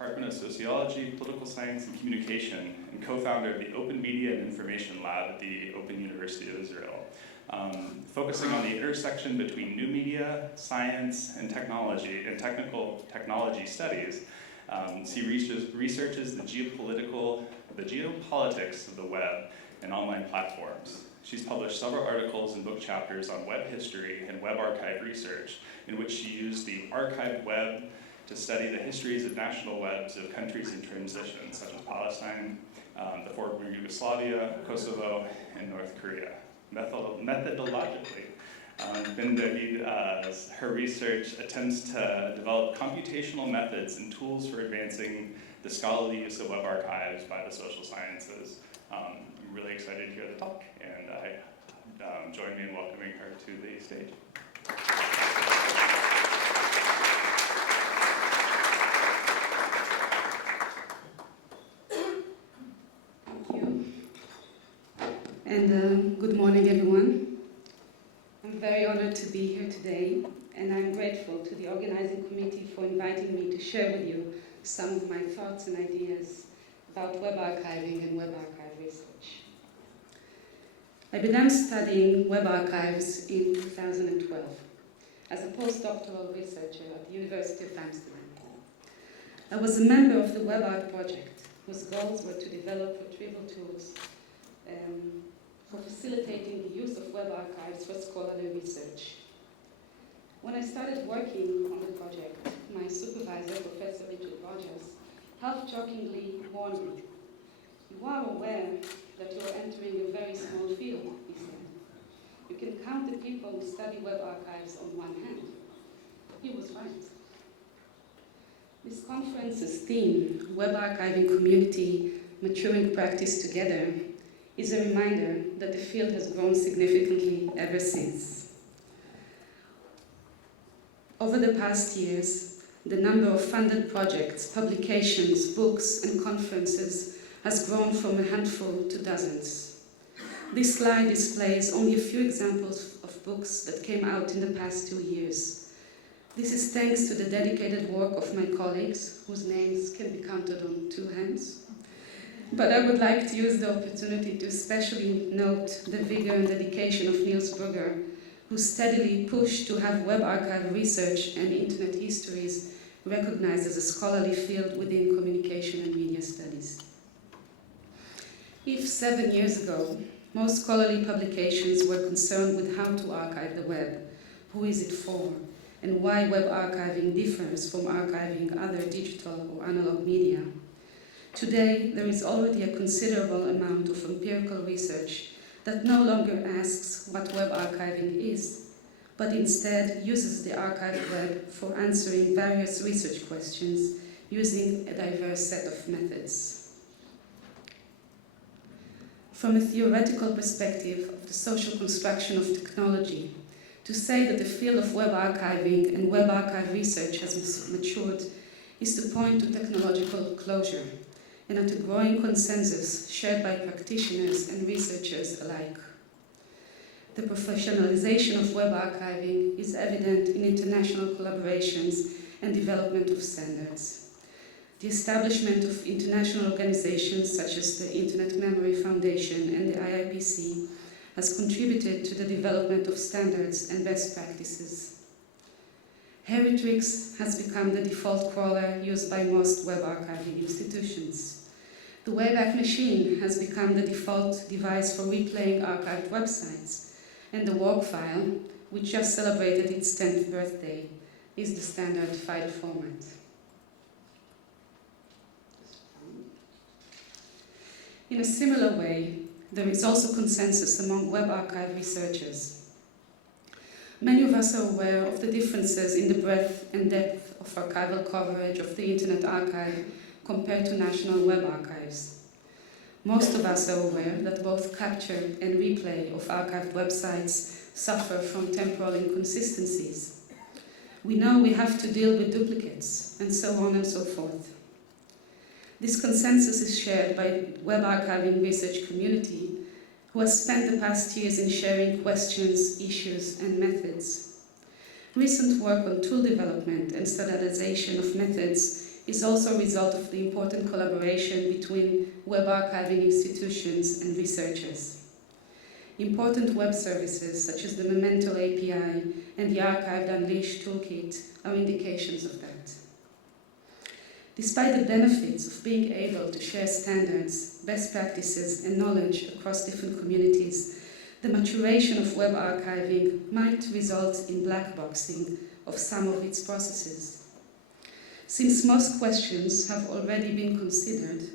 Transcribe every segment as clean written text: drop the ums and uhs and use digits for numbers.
Department of Sociology, Political Science, and Communication, and co-founder of the Open Media and Information Lab at the Open University of Israel. Focusing on the intersection between new media, science, and technology, and technical technology studies, she researches the geopolitics of the web and online platforms. She's published several articles and book chapters on web history and web archive research, in which she used the archived web to study the histories of national webs of countries in transition, such as Palestine, the former Yugoslavia, Kosovo, and North Korea. Methodologically, Ben-David, her research attempts to develop computational methods and tools for advancing the scholarly use of web archives by the social sciences. I'm really excited to hear the talk, and join me in welcoming her to the stage. And good morning, everyone. I'm very honored to be here today, and I'm grateful to the organizing committee for inviting me to share with you some of my thoughts and ideas about web archiving and web archive research. I began studying web archives in 2012 as a postdoctoral researcher at the University of Amsterdam. I was a member of the Web Art project, whose goals were to develop retrieval tools for facilitating the use of web archives for scholarly research. When I started working on the project, my supervisor, Professor Richard Rogers, half-jokingly warned me, "You are aware that you are entering a very small field," he said. "You can count the people who study web archives on one hand." He was right. This conference's theme, Web Archiving Community, Maturing Practice Together, is a reminder that the field has grown significantly ever since. Over the past years, the number of funded projects, publications, books, and conferences has grown from a handful to dozens. This slide displays only a few examples of books that came out in the past 2 years. This is thanks to the dedicated work of my colleagues, whose names can be counted on 2 hands. But I would like to use the opportunity to especially note the vigor and dedication of Niels Brugger, who steadily pushed to have web archive research and internet histories recognized as a scholarly field within communication and media studies. If 7 years ago, most scholarly publications were concerned with how to archive the web, who is it for, and why web archiving differs from archiving other digital or analog media, today, there is already a considerable amount of empirical research that no longer asks what web archiving is, but instead uses the archived web for answering various research questions using a diverse set of methods. From a theoretical perspective of the social construction of technology, to say that the field of web archiving and web archive research has matured is to point to technological closure, and at a growing consensus shared by practitioners and researchers alike. The professionalization of web archiving is evident in international collaborations and development of standards. The establishment of international organizations such as the Internet Memory Foundation and the IIPC has contributed to the development of standards and best practices. Heritrix has become the default crawler used by most web archiving institutions. The Wayback Machine has become the default device for replaying archived websites, and the WARP file, which just celebrated its 10th birthday, is the standard file format. In a similar way, there is also consensus among web archive researchers. Many of us are aware of the differences in the breadth and depth of archival coverage of the Internet Archive compared to national web archives. Most of us are aware that both capture and replay of archived websites suffer from temporal inconsistencies. We know we have to deal with duplicates, and so on and so forth. This consensus is shared by the web archiving research community, who has spent the past years in sharing questions, issues, and methods. Recent work on tool development and standardization of methods is also a result of the important collaboration between web archiving institutions and researchers. Important web services such as the Memento API and the Archived Unleashed Toolkit are indications of that. Despite the benefits of being able to share standards, best practices, and knowledge across different communities, the maturation of web archiving might result in blackboxing of some of its processes. Since most questions have already been considered,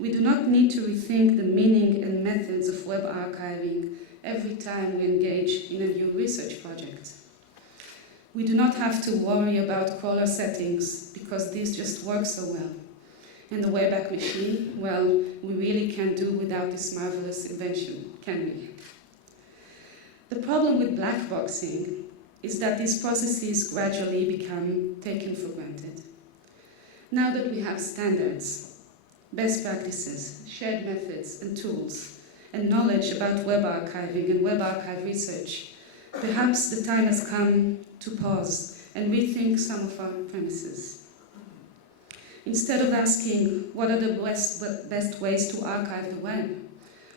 we do not need to rethink the meaning and methods of web archiving every time we engage in a new research project. We do not have to worry about crawler settings because these just work so well. And the Wayback Machine, well, we really can't do without this marvelous invention, can we? The problem with blackboxing is that these processes gradually become taken for granted. Now that we have standards, best practices, shared methods and tools, and knowledge about web archiving and web archive research, perhaps the time has come to pause and rethink some of our premises. Instead of asking what are the best ways to archive the web,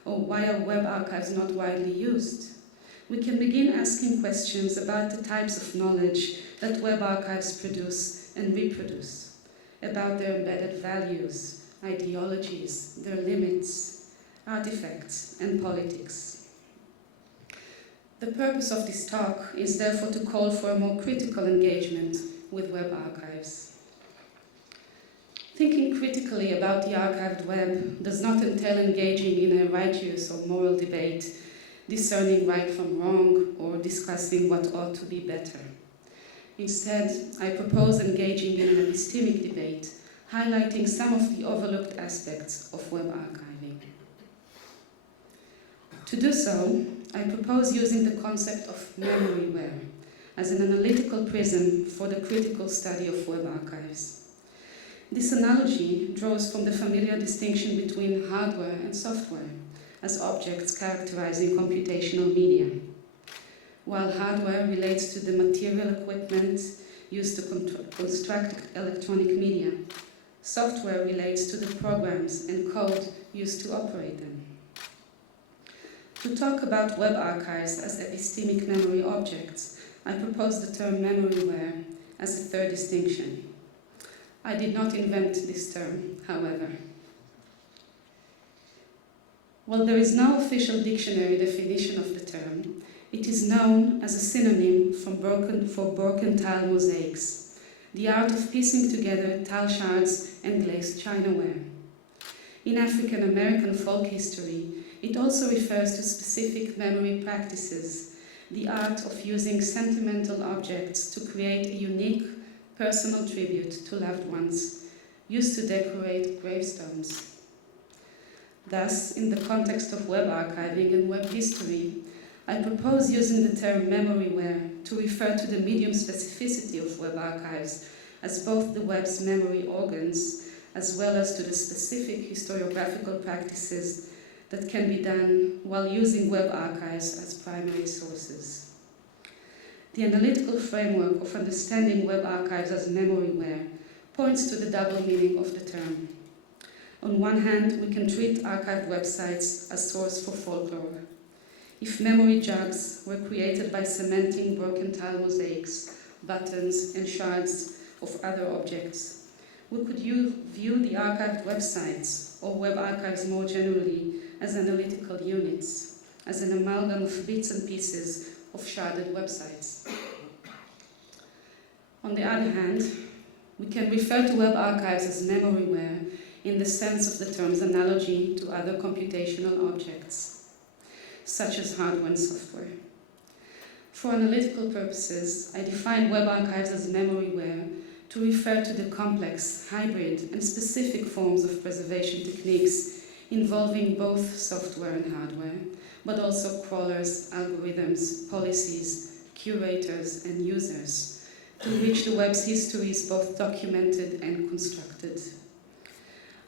or why are web archives not widely used, we can begin asking questions about the types of knowledge that web archives produce and reproduce, about their embedded values, ideologies, their limits, artifacts, and politics. The purpose of this talk is therefore to call for a more critical engagement with web archives. Thinking critically about the archived web does not entail engaging in a righteous or moral debate, discerning right from wrong, or discussing what ought to be better. Instead, I propose engaging in an epistemic debate, highlighting some of the overlooked aspects of web archiving. To do so, I propose using the concept of memoryware as an analytical prism for the critical study of web archives. This analogy draws from the familiar distinction between hardware and software as objects characterizing computational media. While hardware relates to the material equipment used to construct electronic media, software relates to the programs and code used to operate them. To talk about web archives as epistemic memory objects, I propose the term memoryware as a third distinction. I did not invent this term, however. While there is no official dictionary definition of the term, it is known as a synonym for broken tile mosaics, the art of piecing together tile shards and glazed chinaware. In African American folk history, it also refers to specific memory practices, the art of using sentimental objects to create a unique, personal tribute to loved ones, used to decorate gravestones. Thus, in the context of web archiving and web history, I propose using the term memoryware to refer to the medium specificity of web archives as both the web's memory organs as well as to the specific historiographical practices that can be done while using web archives as primary sources. The analytical framework of understanding web archives as memoryware points to the double meaning of the term. On one hand, we can treat archived websites as source for folklore. If memory jugs were created by cementing broken tile mosaics, buttons, and shards of other objects, we could view the archived websites, or web archives more generally, as analytical units, as an amalgam of bits and pieces of sharded websites. On the other hand, we can refer to web archives as memoryware in the sense of the term's analogy to other computational objects, such as hardware and software. For analytical purposes, I define web archives as memoryware to refer to the complex, hybrid, and specific forms of preservation techniques involving both software and hardware, but also crawlers, algorithms, policies, curators, and users, through which the web's history is both documented and constructed.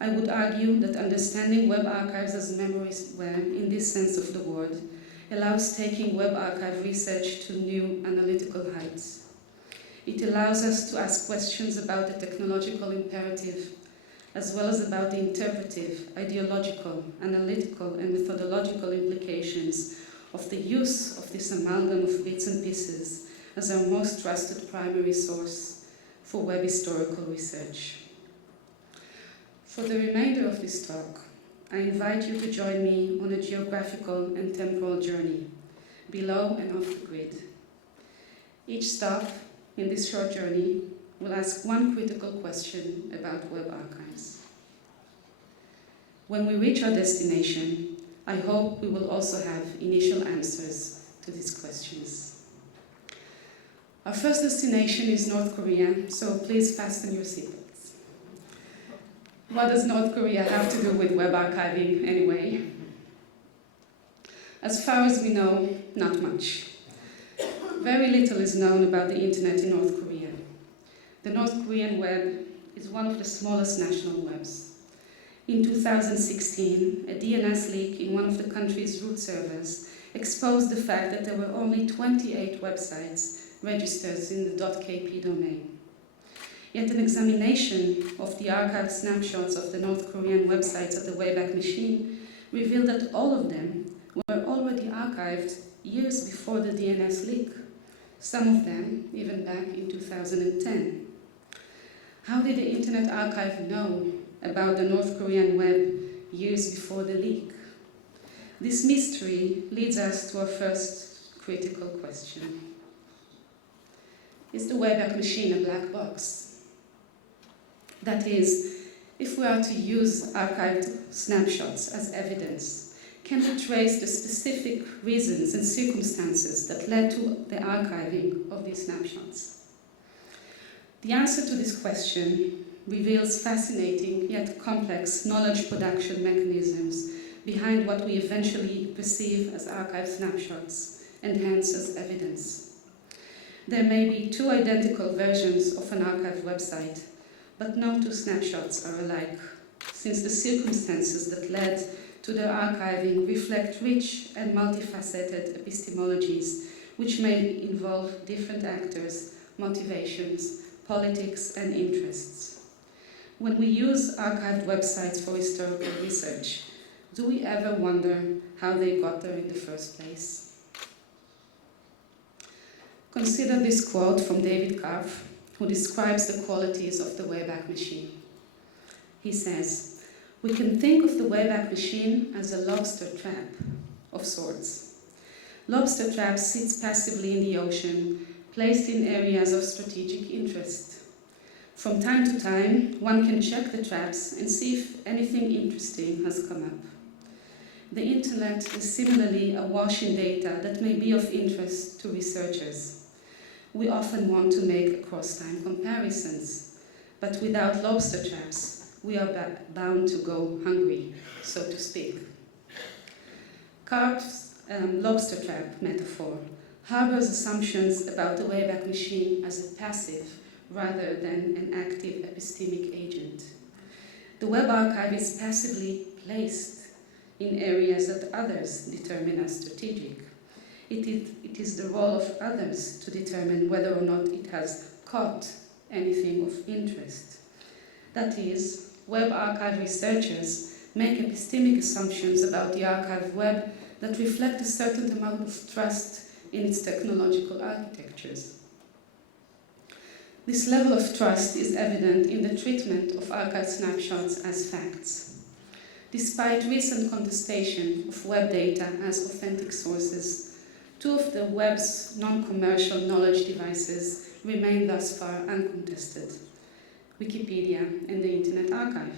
I would argue that understanding web archives as memoryware in this sense of the word allows taking web archive research to new analytical heights. It allows us to ask questions about the technological imperative, as well as about the interpretive, ideological, analytical, and methodological implications of the use of this amalgam of bits and pieces as our most trusted primary source for web historical research. For the remainder of this talk, I invite you to join me on a geographical and temporal journey, below and off the grid. Each stop in this short journey will ask one critical question about web archives. When we reach our destination, I hope we will also have initial answers to these questions. Our first destination is North Korea, so please fasten your seatbelts. What does North Korea have to do with web archiving anyway? As far as we know, not much. Very little is known about the internet in North Korea. The North Korean web is one of the smallest national webs. In 2016, a DNS leak in one of the country's root servers exposed the fact that there were only 28 websites registered in the .kp domain. Yet an examination of the archived snapshots of the North Korean websites at the Wayback Machine revealed that all of them were already archived years before the DNS leak, some of them even back in 2010. How did the Internet Archive know about the North Korean web years before the leak? This mystery leads us to our first critical question. Is the Wayback Machine a black box? That is, if we are to use archived snapshots as evidence, can we trace the specific reasons and circumstances that led to the archiving of these snapshots? The answer to this question reveals fascinating yet complex knowledge production mechanisms behind what we eventually perceive as archive snapshots and hence as evidence. There may be two identical versions of an archived website, but no two snapshots are alike, since the circumstances that led to their archiving reflect rich and multifaceted epistemologies, which may involve different actors, motivations, politics, and interests. When we use archived websites for historical research, do we ever wonder how they got there in the first place? Consider this quote from David Karpf, who describes the qualities of the Wayback Machine. He says, "We can think of the Wayback Machine as a lobster trap of sorts. Lobster trap sits passively in the ocean, placed in areas of strategic interest. From time to time, one can check the traps and see if anything interesting has come up. The internet is similarly awash in data that may be of interest to researchers. We often want to make across-time comparisons, but without lobster traps, we are bound to go hungry, so to speak." Karpf's lobster trap metaphor harbors assumptions about the Wayback Machine as a passive rather than an active epistemic agent. The Web Archive is passively placed in areas that others determine as strategic. It is the role of others to determine whether or not it has caught anything of interest. That is, Web Archive researchers make epistemic assumptions about the archived web that reflect a certain amount of trust in its technological architectures. This level of trust is evident in the treatment of archived snapshots as facts. Despite recent contestation of web data as authentic sources, two of the web's non-commercial knowledge devices remain thus far uncontested: Wikipedia and the Internet Archive.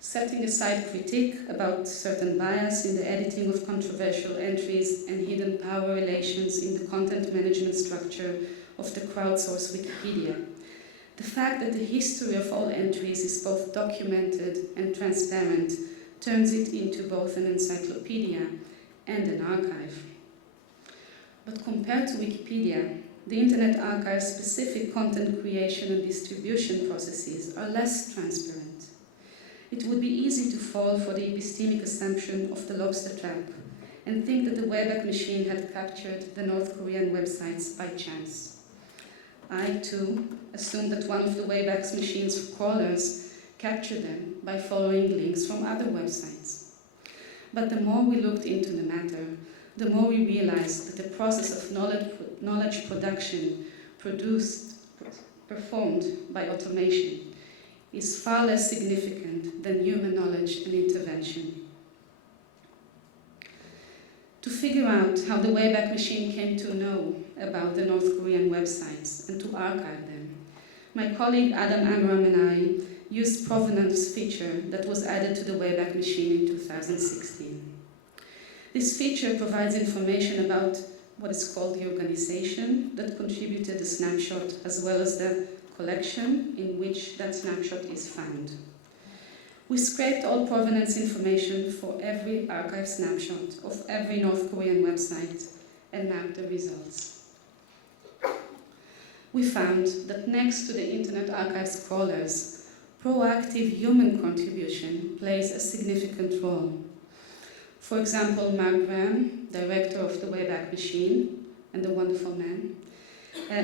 Setting aside critique about certain bias in the editing of controversial entries and hidden power relations in the content management structure of the crowdsourced Wikipedia, the fact that the history of all entries is both documented and transparent turns it into both an encyclopedia and an archive. But compared to Wikipedia, the Internet Archive's specific content creation and distribution processes are less transparent. It would be easy to fall for the epistemic assumption of the lobster trap and think that the Wayback Machine had captured the North Korean websites by chance. I too assumed that one of the Wayback Machine's crawlers captured them by following links from other websites. But the more we looked into the matter, the more we realized that the process of knowledge production performed by automation is far less significant than human knowledge and intervention. To figure out how the Wayback Machine came to know about the North Korean websites and to archive them, my colleague Adam Amram and I used provenance feature that was added to the Wayback Machine in 2016. This feature provides information about what is called the organization that contributed the snapshot, as well as the collection in which that snapshot is found. We scraped all provenance information for every archive snapshot of every North Korean website and mapped the results. We found that next to the Internet Archive's crawlers, proactive human contribution plays a significant role. For example, Mark Graham, director of the Wayback Machine and the wonderful man,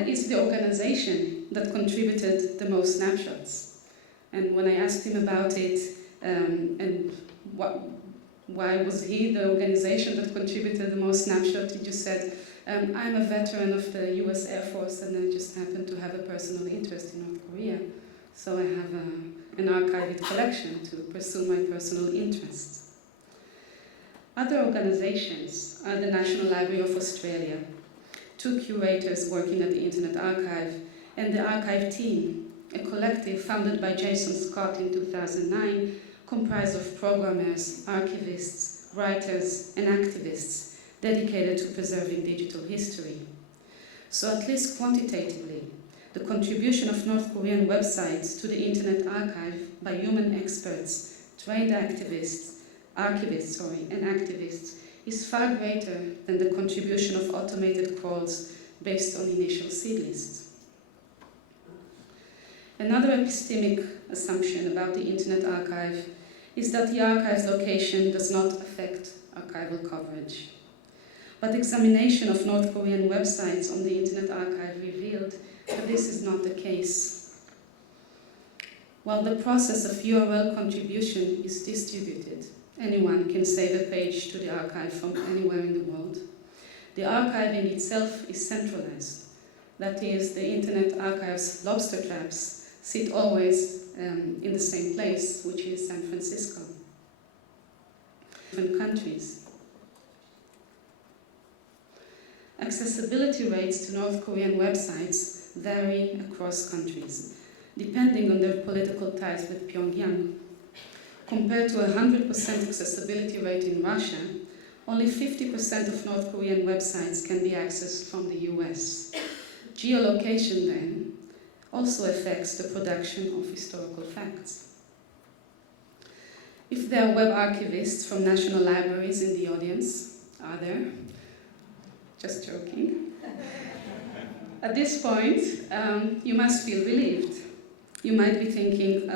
is the organization that contributed the most snapshots. And when I asked him about it, and why was he the organization that contributed the most snapshots, he just said, I'm a veteran of the US Air Force and I just happen to have a personal interest in North Korea, so I have an archived collection to pursue my personal interests. Other organizations are the National Library of Australia, 2 curators working at the Internet Archive, and the Archive Team, a collective founded by Jason Scott in 2009, comprised of programmers, archivists, writers, and activists dedicated to preserving digital history. So at least quantitatively, the contribution of North Korean websites to the Internet Archive by human experts, trained archivists, and activists is far greater than the contribution of automated crawls based on initial seed lists. Another epistemic assumption about the Internet Archive is that the archive's location does not affect archival coverage. But examination of North Korean websites on the Internet Archive revealed that this is not the case. While the process of URL contribution is distributed, anyone can save a page to the archive from anywhere in the world, the archiving itself is centralized. That is, the Internet Archive's lobster traps sit always in the same place, which is San Francisco. Different countries. Accessibility rates to North Korean websites vary across countries, depending on their political ties with Pyongyang. Compared to 100% accessibility rate in Russia, only 50% of North Korean websites can be accessed from the US. Geolocation, then, also affects the production of historical facts. If there are web archivists from national libraries in the audience, are there? Just joking. At this point, you must feel relieved. You might be thinking,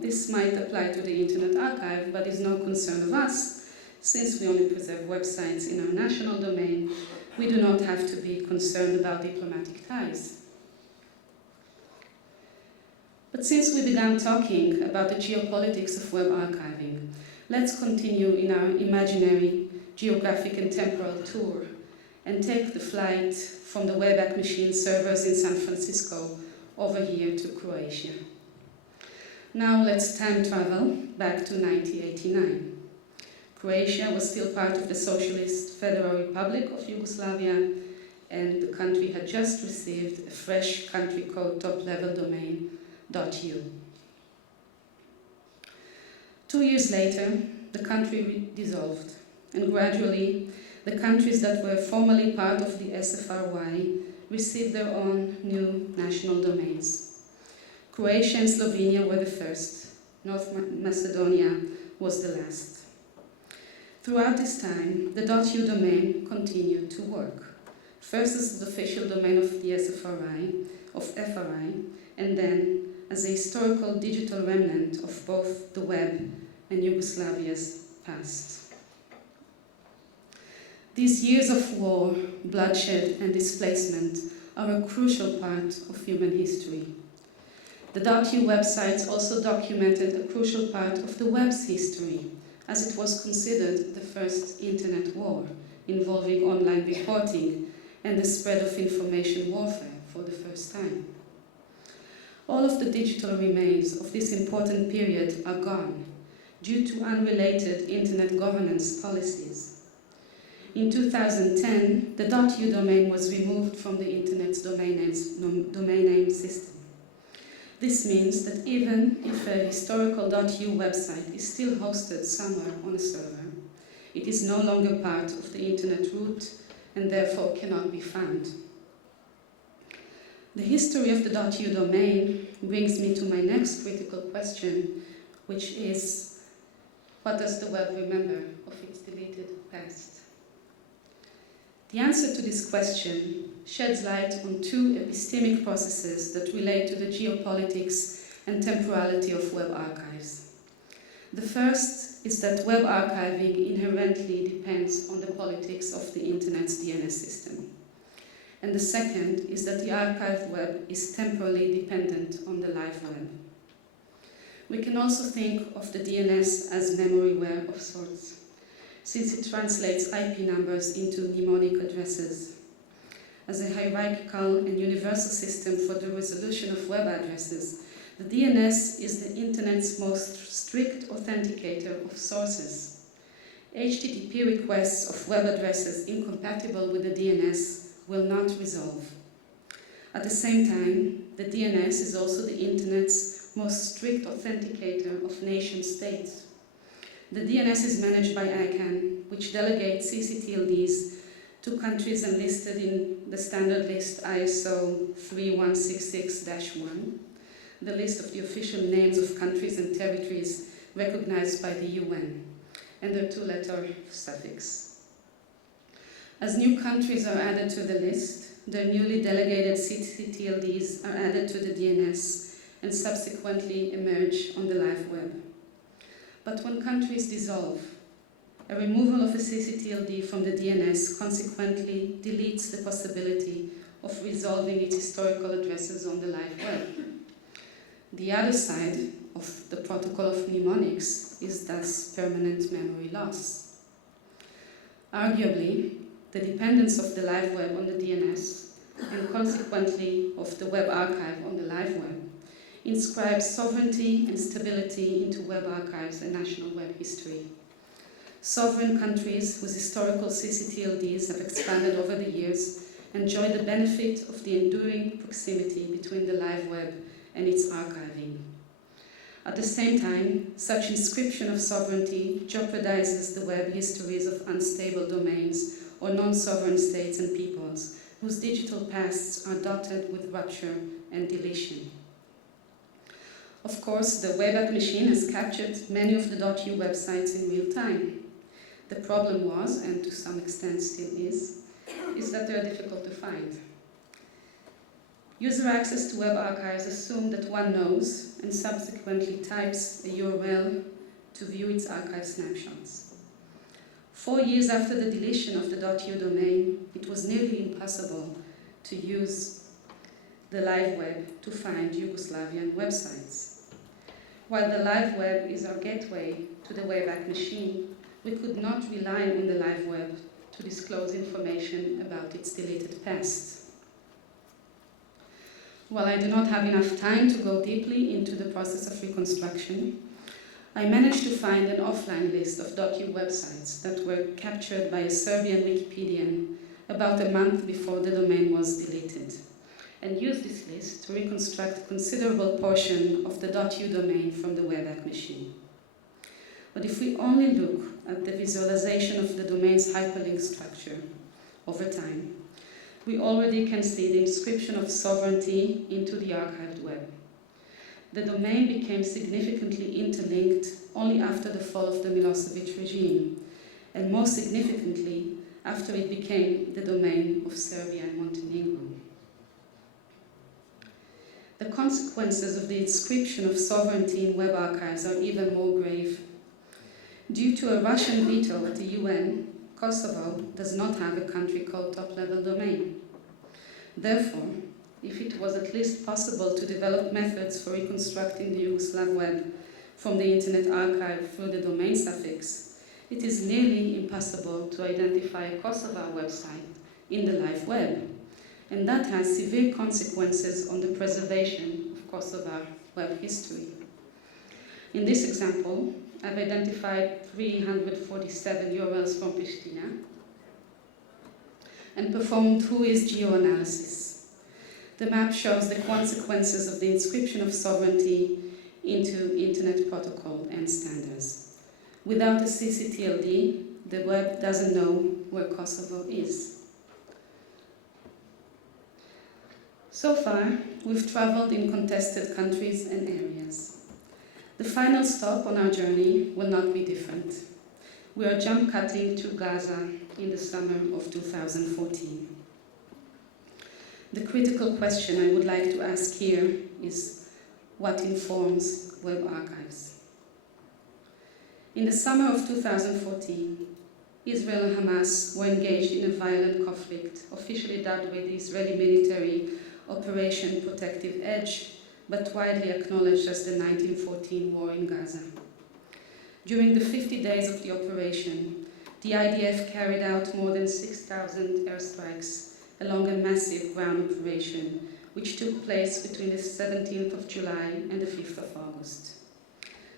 this might apply to the Internet Archive, but is no concern of us. Since we only preserve websites in our national domain, we do not have to be concerned about diplomatic ties. But since we began talking about the geopolitics of web archiving, let's continue in our imaginary geographic and temporal tour and take the flight from the Wayback Machine servers in San Francisco over here to Croatia. Now let's time travel back to 1989. Croatia was still part of the Socialist Federal Republic of Yugoslavia, and the country had just received a fresh country code top-level domain, .u. 2 years later, the country dissolved, and gradually the countries that were formerly part of the SFRY received their own new national domains. Croatia and Slovenia were the first. North Macedonia was the last. Throughout this time, the .u domain continued to work, first as the official domain of the FRI, and then as a historical digital remnant of both the web and Yugoslavia's past. These years of war, bloodshed, and displacement are a crucial part of human history. The .u websites also documented a crucial part of the web's history, as it was considered the first internet war, involving online reporting and the spread of information warfare for the first time. All of the digital remains of this important period are gone due to unrelated internet governance policies. In 2010, the .u domain was removed from the Internet's domain name system. This means that even if a historical .u website is still hosted somewhere on a server, it is no longer part of the Internet root and therefore cannot be found. The history of the .u domain brings me to my next critical question, which is, what does the web remember of its deleted past? The answer to this question sheds light on two epistemic processes that relate to the geopolitics and temporality of web archives. The first is that web archiving inherently depends on the politics of the Internet's DNS system. And the second is that the archived web is temporally dependent on the live web. We can also think of the DNS as memoryware of sorts, since it translates IP numbers into mnemonic addresses. As a hierarchical and universal system for the resolution of web addresses, the DNS is the Internet's most strict authenticator of sources. HTTP requests of web addresses incompatible with the DNS will not resolve. At the same time, the DNS is also the Internet's most strict authenticator of nation-states. The DNS is managed by ICANN, which delegates ccTLDs to countries enlisted in the standard list ISO 3166-1, the list of the official names of countries and territories recognized by the UN, and their two-letter suffix. As new countries are added to the list, their newly delegated ccTLDs are added to the DNS and subsequently emerge on the live web. But when countries dissolve, a removal of a ccTLD from the DNS consequently deletes the possibility of resolving its historical addresses on the live web. The other side of the protocol of mnemonics is thus permanent memory loss. Arguably, the dependence of the live web on the DNS, and consequently of the web archive on the live web, inscribes sovereignty and stability into web archives and national web history. Sovereign countries whose historical ccTLDs have expanded over the years enjoy the benefit of the enduring proximity between the live web and its archiving. At the same time, such inscription of sovereignty jeopardizes the web histories of unstable domains or non-sovereign states and peoples whose digital pasts are dotted with rupture and deletion. Of course, the Wayback Machine has captured many of the .u websites in real time. The problem was, and to some extent still is that they are difficult to find. User access to web archives assume that one knows and subsequently types a URL to view its archive snapshots. 4 years after the deletion of the .u domain, it was nearly impossible to use the live web to find Yugoslavian websites. While the live web is our gateway to the Wayback Machine, we could not rely on the live web to disclose information about its deleted past. While I do not have enough time to go deeply into the process of reconstruction, I managed to find an offline list of .u websites that were captured by a Serbian Wikipedian about a month before the domain was deleted, and used this list to reconstruct a considerable portion of the .u domain from the Wayback Machine. But if we only look at the visualization of the domain's hyperlink structure over time, we already can see the inscription of sovereignty into the archived web. The domain became significantly interlinked only after the fall of the Milosevic regime, and most significantly after it became the domain of Serbia and Montenegro. The consequences of the inscription of sovereignty in web archives are even more grave. Due to a Russian veto at the UN, Kosovo does not have a country code top-level domain. Therefore, if it was at least possible to develop methods for reconstructing the Yugoslav web from the Internet Archive through the domain suffix, it is nearly impossible to identify a Kosovar website in the live web, and that has severe consequences on the preservation of Kosovar web history. In this example, I've identified 347 URLs from Pristina and performed whois geoanalysis. The map shows the consequences of the inscription of sovereignty into Internet protocol and standards. Without a ccTLD, the web doesn't know where Kosovo is. So far, we've traveled in contested countries and areas. The final stop on our journey will not be different. We are jump cutting to Gaza in the summer of 2014. The critical question I would like to ask here is, what informs web archives? In the summer of 2014, Israel and Hamas were engaged in a violent conflict, officially dubbed by the Israeli military Operation Protective Edge, but widely acknowledged as the 1914 war in Gaza. During the 50 days of the operation, the IDF carried out more than 6,000 airstrikes along a massive ground operation, which took place between the 17th of July and the 5th of August.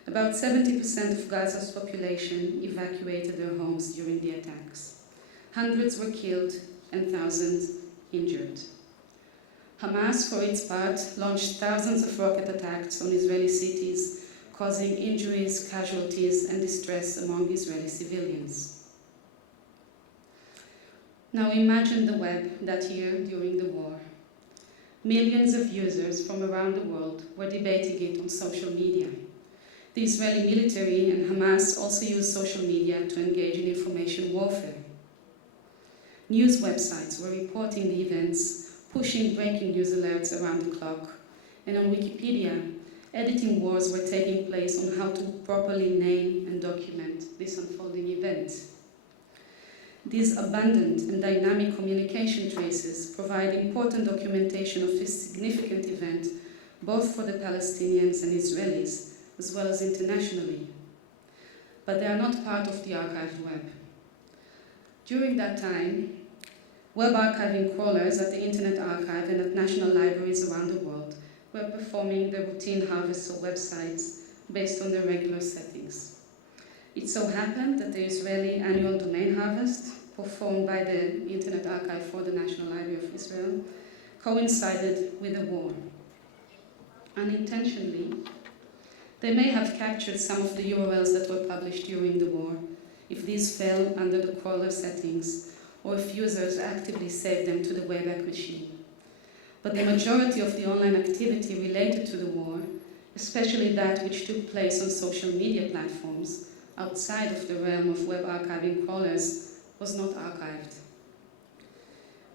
About 70% of Gaza's population evacuated their homes during the attacks. Hundreds were killed and thousands injured. Hamas, for its part, launched thousands of rocket attacks on Israeli cities, causing injuries, casualties, and distress among Israeli civilians. Now imagine the web that year during the war. Millions of users from around the world were debating it on social media. The Israeli military and Hamas also used social media to engage in information warfare. News websites were reporting the events, pushing breaking news alerts around the clock, and on Wikipedia, editing wars were taking place on how to properly name and document this unfolding event. These abundant and dynamic communication traces provide important documentation of this significant event, both for the Palestinians and Israelis, as well as internationally. But they are not part of the archived web. During that time, web archiving crawlers at the Internet Archive and at national libraries around the world were performing the routine harvests of websites based on their regular settings. It so happened that the Israeli annual domain harvest, performed by the Internet Archive for the National Library of Israel, coincided with the war. Unintentionally, they may have captured some of the URLs that were published during the war, if these fell under the crawler settings, or if users actively saved them to the Wayback Machine. But the majority of the online activity related to the war, especially that which took place on social media platforms outside of the realm of web archiving crawlers, was not archived.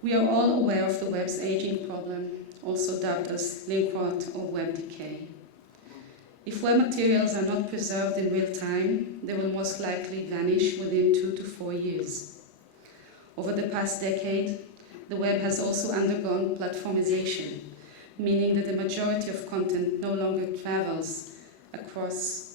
We are all aware of the web's aging problem, also dubbed as link rot or web decay. If web materials are not preserved in real time, they will most likely vanish within 2 to 4 years. Over the past decade, the web has also undergone platformization, meaning that the majority of content no longer travels across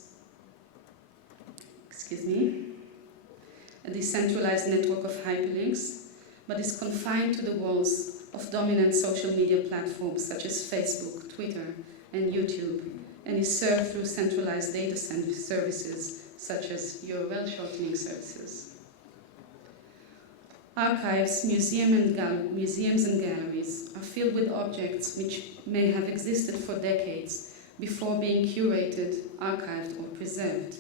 a decentralized network of hyperlinks, but is confined to the walls of dominant social media platforms such as Facebook, Twitter, and YouTube, and is served through centralized data services such as URL shortening services. Archives, museums and galleries are filled with objects which may have existed for decades before being curated, archived, or preserved.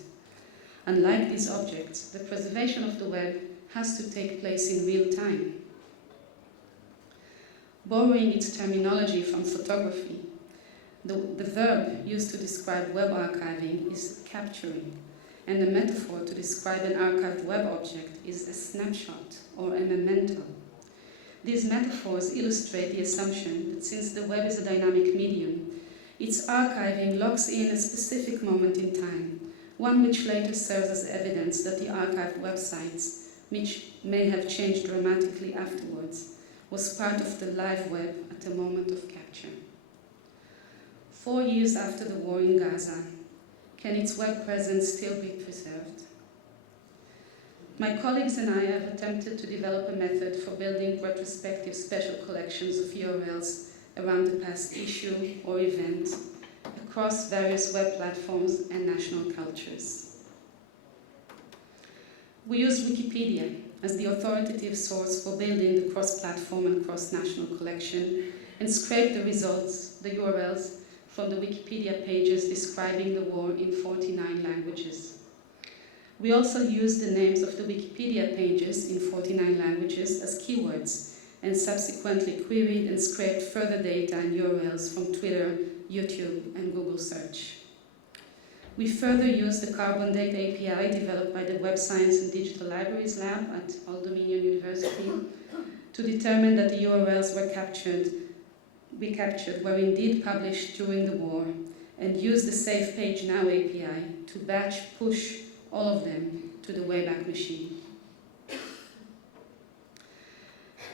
Unlike these objects, the preservation of the web has to take place in real time. Borrowing its terminology from photography, the verb used to describe web archiving is capturing, and the metaphor to describe an archived web object is a snapshot or a memento. These metaphors illustrate the assumption that since the web is a dynamic medium, its archiving locks in a specific moment in time, one which later serves as evidence that the archived websites, which may have changed dramatically afterwards, was part of the live web at the moment of capture. 4 years after the war in Gaza, can its web presence still be preserved? My colleagues and I have attempted to develop a method for building retrospective special collections of URLs around the past issue or event across various web platforms and national cultures. We use Wikipedia as the authoritative source for building the cross-platform and cross-national collection and scrape the results, the URLs, from the Wikipedia pages describing the war in 49 languages. We also use the names of the Wikipedia pages in 49 languages as keywords and subsequently queried and scraped further data and URLs from Twitter, YouTube, and Google Search. We further use the Carbon Date API developed by the Web Science and Digital Libraries Lab at Old Dominion University to determine that the URLs we captured were indeed published during the war, and use the Save Page Now API to batch push all of them to the Wayback Machine.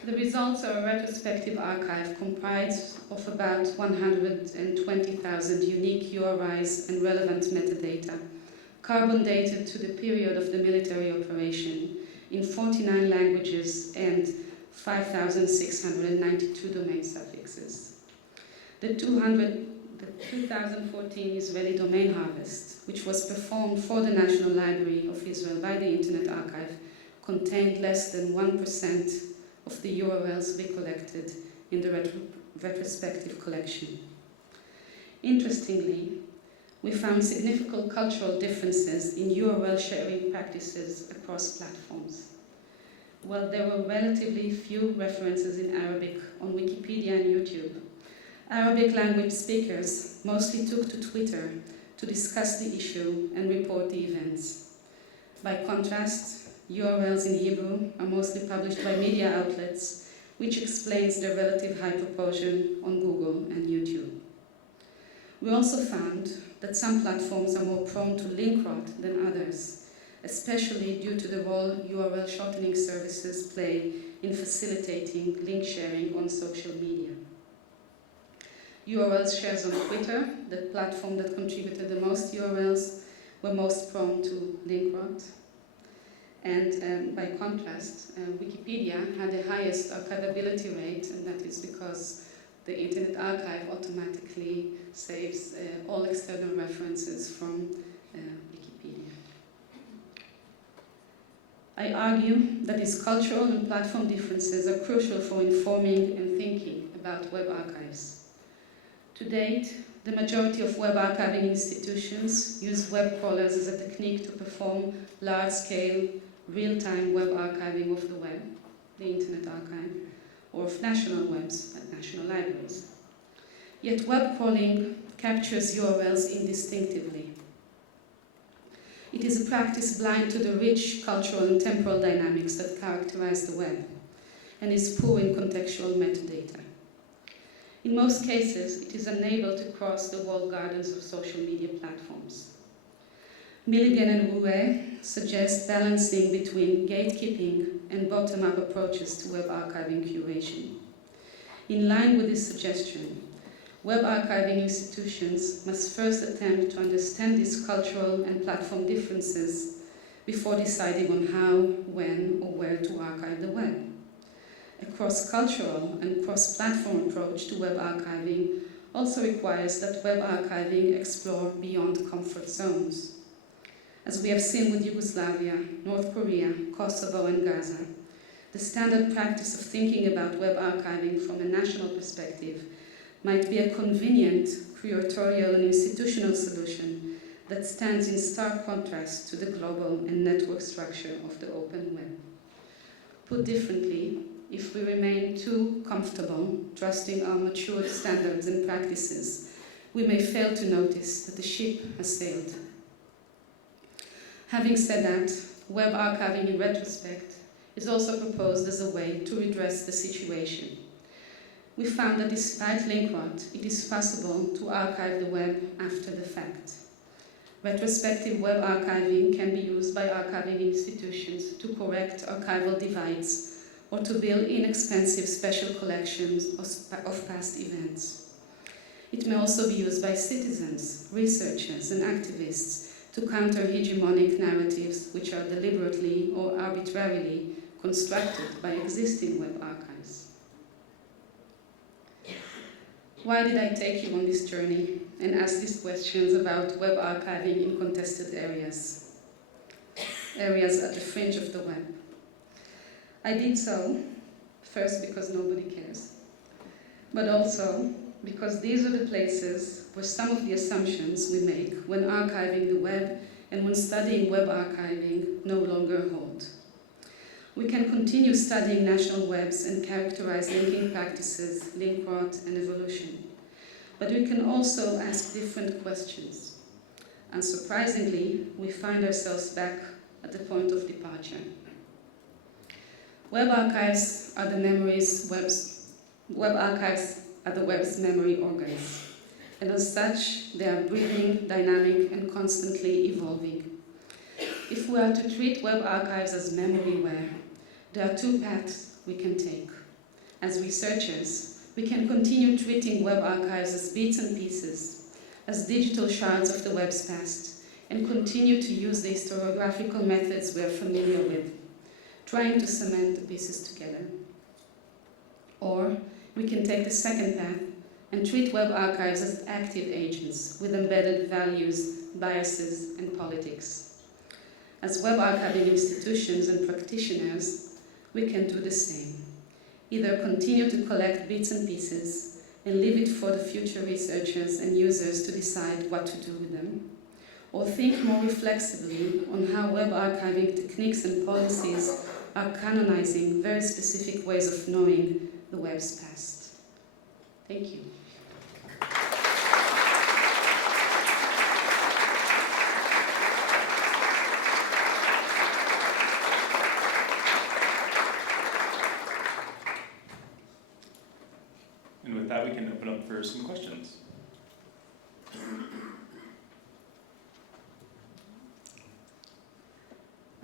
The results are a retrospective archive comprised of about 120,000 unique URIs and relevant metadata, carbon dated to the period of the military operation in 49 languages and 5,692 domain suffixes. The 2014 Israeli domain harvest, which was performed for the National Library of Israel by the Internet Archive, contained less than 1% of the URLs we collected in the retrospective collection. Interestingly, we found significant cultural differences in URL sharing practices across platforms. While there were relatively few references in Arabic on Wikipedia and YouTube, Arabic language speakers mostly took to Twitter to discuss the issue and report the events. By contrast, URLs in Hebrew are mostly published by media outlets, which explains their relative high proportion on Google and YouTube. We also found that some platforms are more prone to link rot than others, especially due to the role URL shortening services play in facilitating link sharing on social media. URL shares on Twitter, the platform that contributed the most URLs, were most prone to link rot. And by contrast, Wikipedia had the highest archivability rate, and that is because the Internet Archive automatically saves all external references from Wikipedia. I argue that these cultural and platform differences are crucial for informing and thinking about web archives. To date, the majority of web archiving institutions use web crawlers as a technique to perform large-scale, real-time web archiving of the web, the Internet Archive, or of national webs at national libraries. Yet web crawling captures URLs indistinctively. It is a practice blind to the rich cultural and temporal dynamics that characterize the web, and is poor in contextual metadata. In most cases, it is unable to cross the walled gardens of social media platforms. Milligan and Rouet suggest balancing between gatekeeping and bottom-up approaches to web archiving curation. In line with this suggestion, web archiving institutions must first attempt to understand these cultural and platform differences before deciding on how, when, or where to archive the web. A cross-cultural and cross-platform approach to web archiving also requires that web archiving explore beyond comfort zones. As we have seen with Yugoslavia, North Korea, Kosovo, and Gaza, the standard practice of thinking about web archiving from a national perspective might be a convenient, curatorial, and institutional solution that stands in stark contrast to the global and network structure of the open web. Put differently, if we remain too comfortable trusting our matured standards and practices, we may fail to notice that the ship has sailed. Having said that, web archiving in retrospect is also proposed as a way to redress the situation. We found that despite link rot, it is possible to archive the web after the fact. Retrospective web archiving can be used by archiving institutions to correct archival divides or to build inexpensive special collections of past events. It may also be used by citizens, researchers, and activists to counter hegemonic narratives which are deliberately or arbitrarily constructed by existing web archives. Why did I take you on this journey and ask these questions about web archiving in contested areas at the fringe of the web? I did so, first because nobody cares, but also because these are the places where some of the assumptions we make when archiving the web and when studying web archiving no longer hold. We can continue studying national webs and characterize linking practices, link rot, and evolution. But we can also ask different questions. Unsurprisingly, we find ourselves back at the point of departure. Web archives are the web's memory organs. And as such, they are breathing, dynamic, and constantly evolving. If we are to treat web archives as memoryware, there are two paths we can take. As researchers, we can continue treating web archives as bits and pieces, as digital shards of the web's past, and continue to use the historiographical methods we are familiar with, trying to cement the pieces together. Or we can take the second path and treat web archives as active agents with embedded values, biases, and politics. As web archiving institutions and practitioners, we can do the same. Either continue to collect bits and pieces and leave it for the future researchers and users to decide what to do with them, or think more reflexively on how web archiving techniques and policies are canonizing very specific ways of knowing the web's past. Thank you. And with that, we can open up for some questions.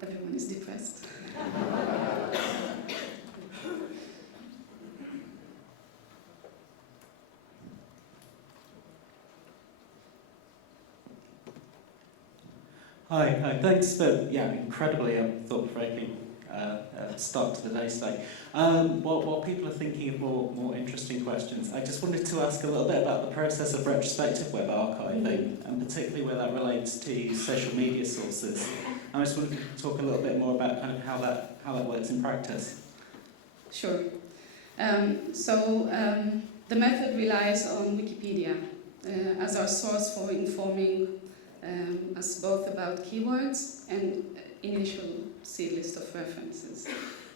Everyone is depressed. Hi, thanks for incredibly thought-provoking start to the day today. While people are thinking of more interesting questions, I just wanted to ask a little bit about the process of retrospective web archiving, and particularly where that relates to social media sources. I just wanted to talk a little bit more about kind of how that works in practice. Sure. The method relies on Wikipedia as our source for informing us both about keywords and initial seed list of references.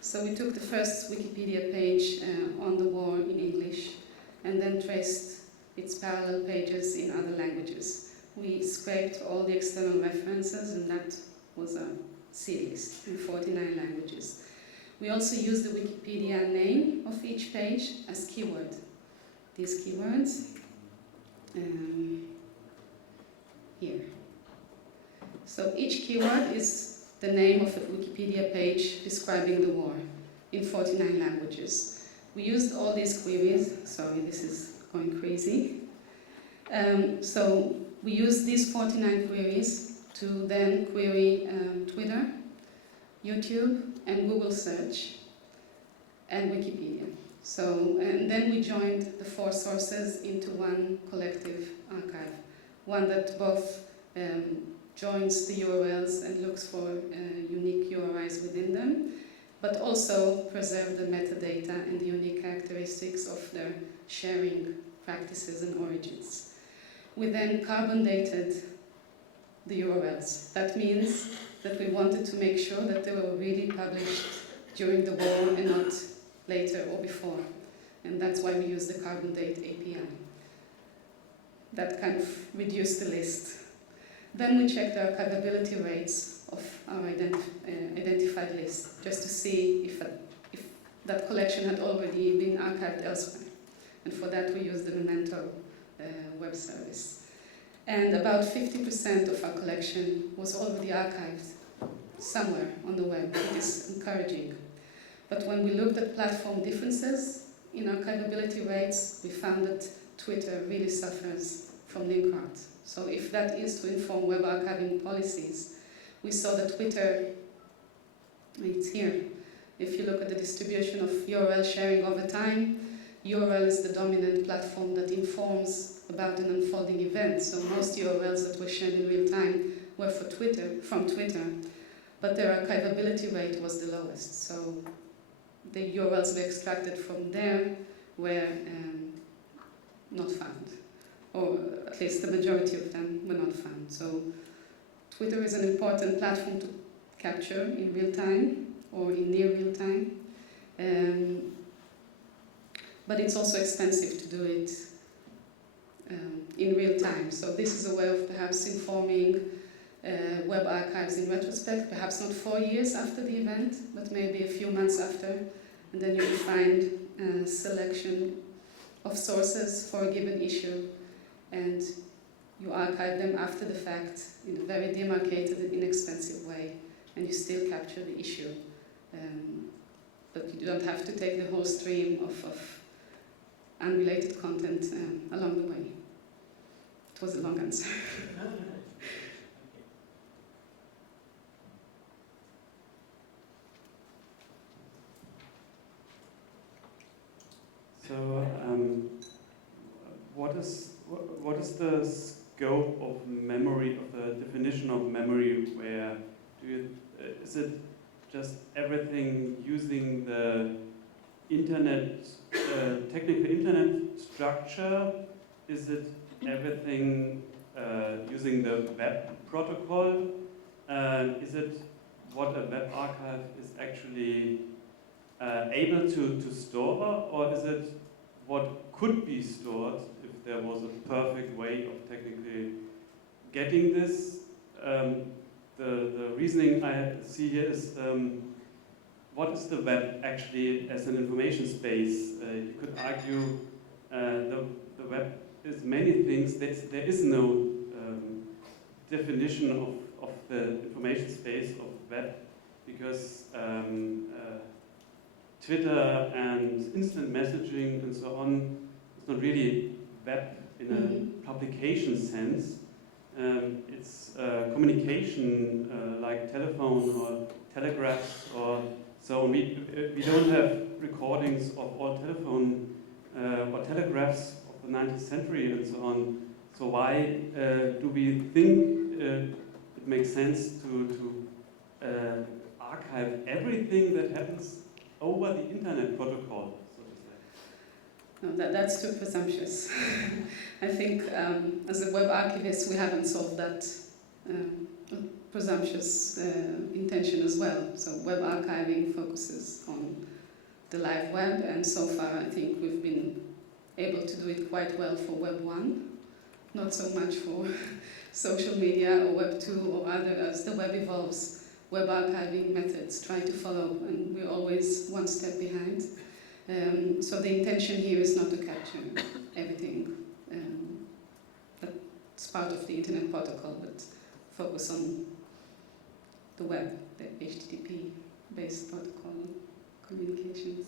So we took the first Wikipedia page on the war in English and then traced its parallel pages in other languages. We scraped all the external references, and that was a seed list in 49 languages. We also used the Wikipedia name of each page as keyword. These keywords here. So each keyword is the name of a Wikipedia page describing the war in 49 languages. We used all these queries. Sorry, this is going crazy. So we used these 49 queries to then query Twitter, YouTube, and Google search, and Wikipedia. So, and then we joined the four sources into one collective archive, one that both joins the URLs and looks for unique URIs within them, but also preserve the metadata and the unique characteristics of their sharing practices and origins. We then carbon dated the URLs. That means that we wanted to make sure that they were really published during the war and not later or before. And that's why we use the carbon date API. That kind of reduced the list. Then we checked the archivability rates of our identified list, just to see if that collection had already been archived elsewhere. And for that we used the Memento web service. And about 50% of our collection was already archived somewhere on the web, which is encouraging. But when we looked at platform differences in archivability rates, we found that Twitter really suffers from link art. So if that is to inform web archiving policies, we saw that Twitter, it's here. If you look at the distribution of URL sharing over time, URL is the dominant platform that informs about an unfolding event. So most URLs that were shared in real time were from Twitter, but their archivability rate was the lowest. So the URLs we extracted from there were not found, or at least the majority of them were not found. So Twitter is an important platform to capture in real time or in near real time, but it's also expensive to do it in real time. So this is a way of perhaps informing web archives in retrospect, perhaps not 4 years after the event, but maybe a few months after, and then you will find a selection of sources for a given issue, and you archive them after the fact in a very demarcated and inexpensive way, and you still capture the issue. But you don't have to take the whole stream of unrelated content along the way. It was a long answer. So, what is the scope of memory, of the definition of memoryware? Is it just everything using the internet, technical internet structure? Is it everything using the web protocol? Is it what a web archive is actually able to store, or is it what could be stored if there was a perfect way of technically getting this? The reasoning I see here is what is the web actually as an information space? You could argue the web is many things. There is no definition of the information space of web, because Twitter and instant messaging and so on is not really web in a publication sense. It's communication like telephone or telegraphs or so on. We don't have recordings of all telephone or telegraphs of the 19th century and so on. So why do we think it makes sense to archive everything that happens over the internet protocol, so to say? No, that's too presumptuous. I think as a web archivist we haven't solved that presumptuous intention as well. So web archiving focuses on the live web, and so far I think we've been able to do it quite well for Web 1, not so much for social media or Web 2 or other. As the web evolves, web archiving methods try to follow, and we're always one step behind. So the intention here is not to capture everything that's part of the internet protocol, but focus on the web, the HTTP-based protocol communications.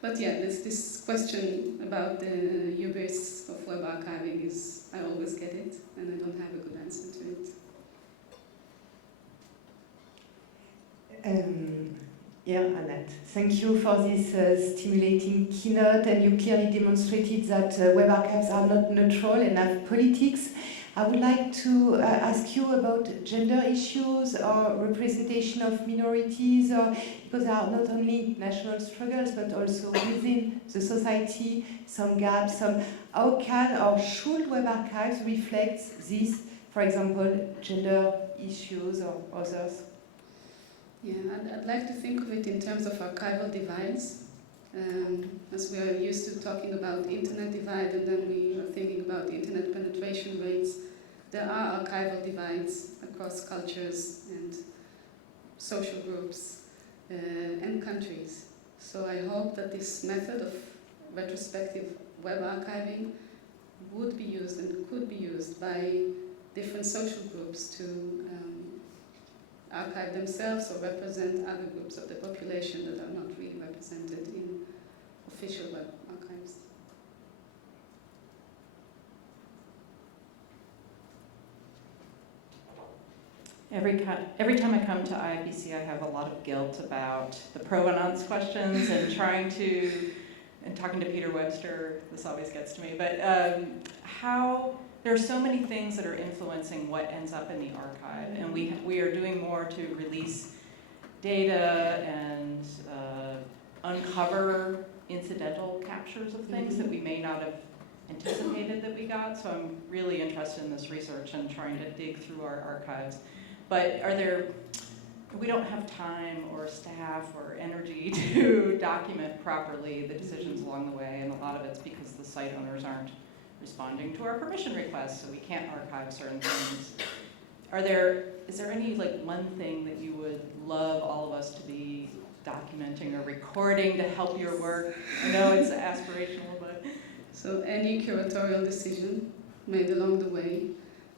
But yeah, this question about the hubris of web archiving is, I always get it, and I don't have a good answer to it. Yeah, Anat, thank you for this stimulating keynote, and you clearly demonstrated that web archives are not neutral and have politics. I would like to ask you about gender issues or representation of minorities, or because there are not only national struggles but also within the society some gaps. How can or should web archives reflect this, for example, gender issues or others? Yeah, I'd like to think of it in terms of archival divides, as we are used to talking about internet divide, and then we are thinking about internet penetration rates. There are archival divides across cultures and social groups and countries. So I hope that this method of retrospective web archiving would be used and could be used by different social groups to archive themselves or represent other groups of the population that are not really represented in official web archives. Every time I come to IIPC, I have a lot of guilt about the provenance questions and talking to Peter Webster, this always gets to me, but how there are so many things that are influencing what ends up in the archive, and we are doing more to release data and uncover incidental captures of things that we may not have anticipated that we got, so I'm really interested in this research and trying to dig through our archives. But we don't have time or staff or energy to document properly the decisions along the way, and a lot of it's because the site owners aren't responding to our permission requests, so we can't archive certain things. Is there any one thing that you would love all of us to be documenting or recording to help your work? I know it's aspirational, but... So any curatorial decision made along the way,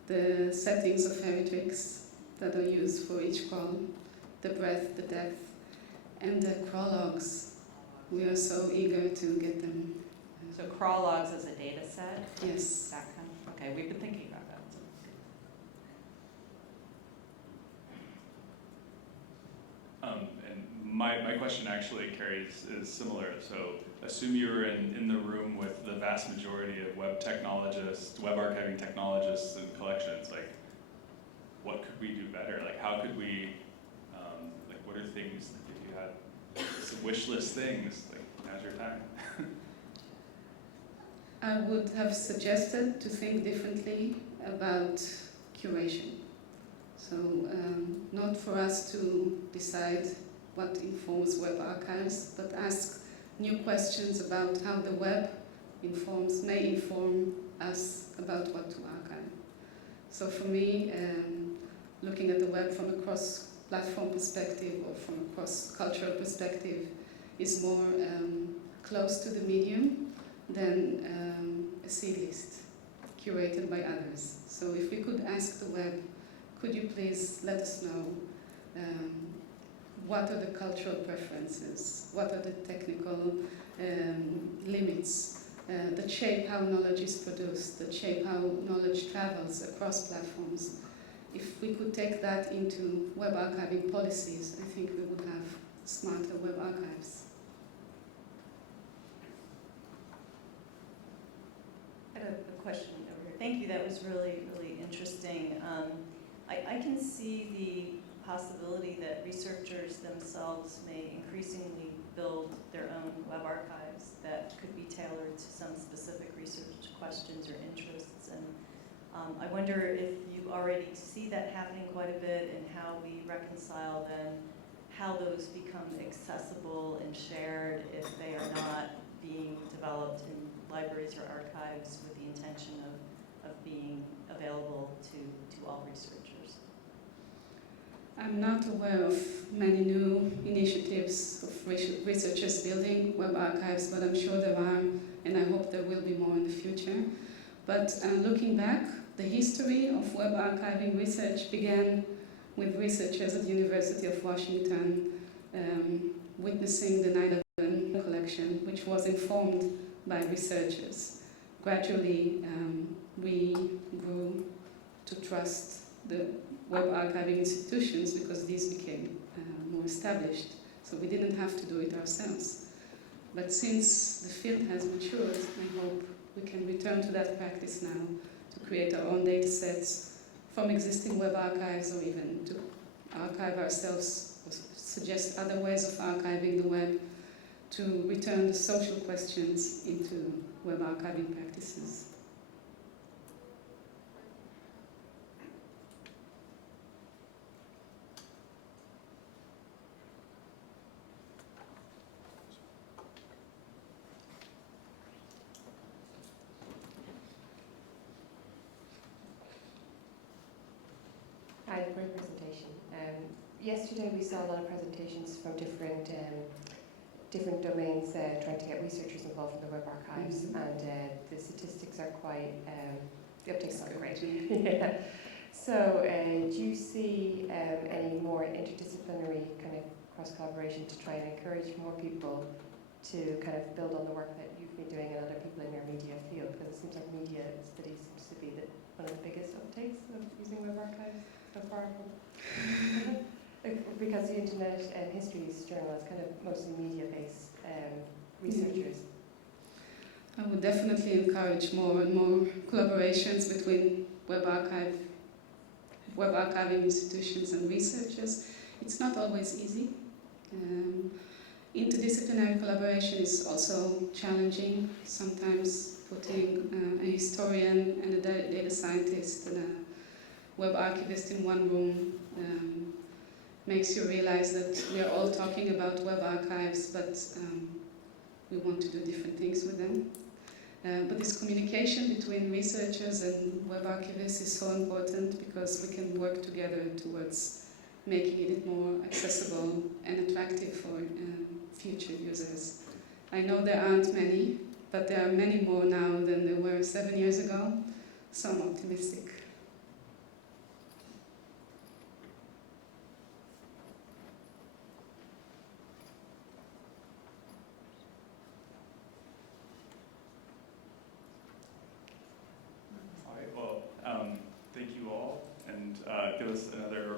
the settings of heritrix that are used for each column, the breadth, the depth, and the crawl logs. We are so eager to get them. So crawl logs as a data set? Yes. That kind of, okay, we've been thinking about that. And my question actually, Carrie, is similar. So assume you were in the room with the vast majority of web technologists, web archiving technologists and collections. What could we do better? How could we, what are things, if you had some wish list things, now's your time. I would have suggested to think differently about curation. So not for us to decide what informs web archives, but ask new questions about how the web may inform us about what to archive. So for me, looking at the web from a cross-platform perspective or from a cross-cultural perspective is more close to the medium than a seed list curated by others. So if we could ask the web, could you please let us know what are the cultural preferences, what are the technical limits that shape how knowledge is produced, that shape how knowledge travels across platforms. If we could take that into web archiving policies, I think we would have smarter web archives. I have a question over here. Thank you, that was really, really interesting. I can see the possibility that researchers themselves may increasingly build their own web archives that could be tailored to some specific research questions or interests. And I wonder if you already see that happening quite a bit and how we reconcile then how those become accessible and shared if they are not being developed in libraries or archives with the intention of being available to all researchers. I'm not aware of many new initiatives of researchers building web archives, but I'm sure there are, and I hope there will be more in the future. But looking back, the history of web archiving research began with researchers at the University of Washington witnessing the 9/11 collection, which was informed by researchers. Gradually, we grew to trust the web archiving institutions because these became more established. So we didn't have to do it ourselves. But since the field has matured, I hope we can return to that practice now to create our own data sets from existing web archives, or even to archive ourselves, or suggest other ways of archiving the web, to return the social questions into web archiving practices. Hi, great presentation. Yesterday we saw a lot of presentations from different domains trying to get researchers involved in the web archives, and the statistics are quite, the uptake's not great. Yeah. So, do you see any more interdisciplinary kind of cross-collaboration to try and encourage more people to kind of build on the work that you've been doing and other people in your media field? Because it seems like media studies seems to be one of the biggest uptakes of using web archives so far. Because the internet and history's journal is kind of mostly media-based researchers. I would definitely encourage more and more collaborations between web archiving institutions and researchers. It's not always easy. Interdisciplinary collaboration is also challenging. Sometimes putting a historian and a data scientist and a web archivist in one room makes you realize that we are all talking about web archives, but we want to do different things with them. But this communication between researchers and web archivists is so important because we can work together towards making it more accessible and attractive for future users. I know there aren't many, but there are many more now than there were 7 years ago, so I'm optimistic. All right, well, thank you all, and give us another